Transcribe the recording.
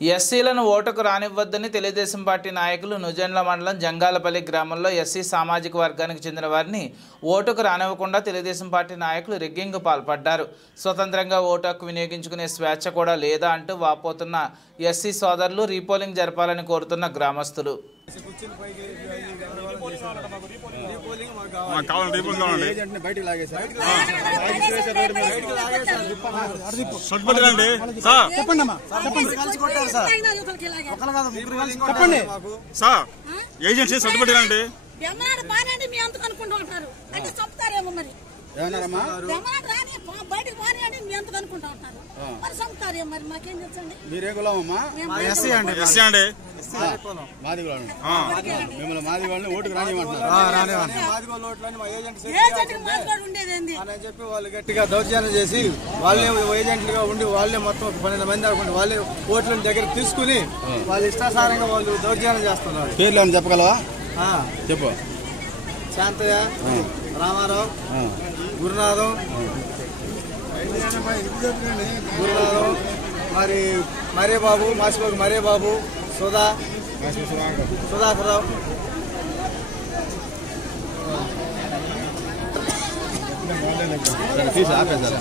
ఎస్సీలను ఓటుకు రానివ్వద్దని తెలుగుదేశం పార్టీ నాయకులు నుజండ్ల మండలం జంగాలపల్లి గ్రామంలో ఎస్సీ సామాజిక వర్గానికి చెందిన వారిని ఓటుకు రానివ్వకుండా తెలుగుదేశం పార్టీ నాయకులు రిగ్గింగ్ పాల్పడ్డారు. స్వతంత్రంగా ఓటు హక్కు వినియోగించుకునే స్వేచ్ఛ కూడా లేదా అంటూ వాపోతున్న ఎస్సీ సోదరులు రీపోలింగ్ జరపాలని కోరుతున్న గ్రామస్తులు. ఏజెన్సీ సర్టిఫికేట్ ఓటుకు రానివ్వమంటున్నారు చెప్పి వాళ్ళు గట్టిగా దౌర్జన్యం చేసి వాళ్ళే ఏజెంట్లుగా ఉండి వాళ్ళే మొత్తం 12 మంది అనుకుంటే వాళ్ళే ఓట్లను దగ్గర తీసుకుని వాళ్ళు ఇష్టాసారంగా వాళ్ళు దౌర్జన్యం చేస్తున్నారు. పేర్లు చెప్పగలవా? చెప్పు. శాంతయ్య, రామారావు, గురునాథం, మరి మరేబాబు, మాసిబాబు మరేబాబు, సుధాకర్రావు, తీసి ఆపేసారా?